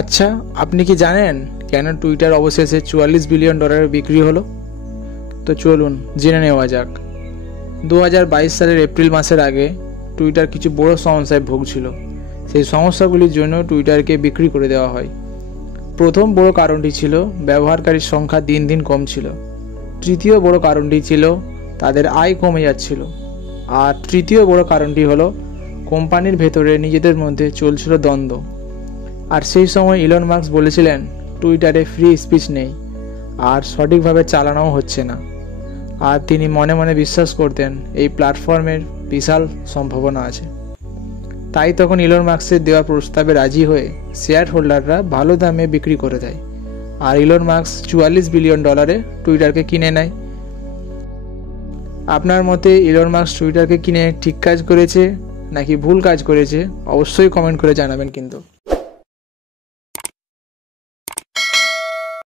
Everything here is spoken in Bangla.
আচ্ছা, আপনি কি জানেন কেন টুইটার অবশেষে $44 বিলিয়ন বিক্রি হলো? তো চলুন জেনে নেওয়া যাক। 2022 সালের এপ্রিল মাসের আগে টুইটার কিছু বড় সমস্যায় ভুগছিল। সেই সমস্যাগুলির জন্য টুইটারকে বিক্রি করে দেওয়া হয়। প্রথম বড় কারণটি ছিল ব্যবহারকারীর সংখ্যা দিন দিন কমছিল। তৃতীয় বড় কারণটি ছিল তাদের আয় কমে যাচ্ছিল। আর তৃতীয় বড় কারণটি হলো কোম্পানির ভেতরে নিজেদের মধ্যে চলছিল দ্বন্দ্ব। আর সেই সময় ইলন মাস্ক বলেছিলেন টুইটারে ফ্রি স্পিচ নেই আর সঠিকভাবে চালানোও হচ্ছে না। আর তিনি মনে মনে বিশ্বাস করতেন এই প্ল্যাটফর্মের বিশাল সম্ভাবনা আছে। তাই তখন ইলন মাস্কের দেওয়া প্রস্তাবে রাজি হয়ে শেয়ার হোল্ডাররা ভালো দামে বিক্রি করে দেয়। আর ইলন মাস্ক $44 বিলিয়ন টুইটারকে কিনে নেয়। আপনার মতে ইলন মাস্ক টুইটারকে কিনে ঠিক কাজ করেছে নাকি ভুল কাজ করেছে? অবশ্যই কমেন্ট করে জানাবেন কিন্তু।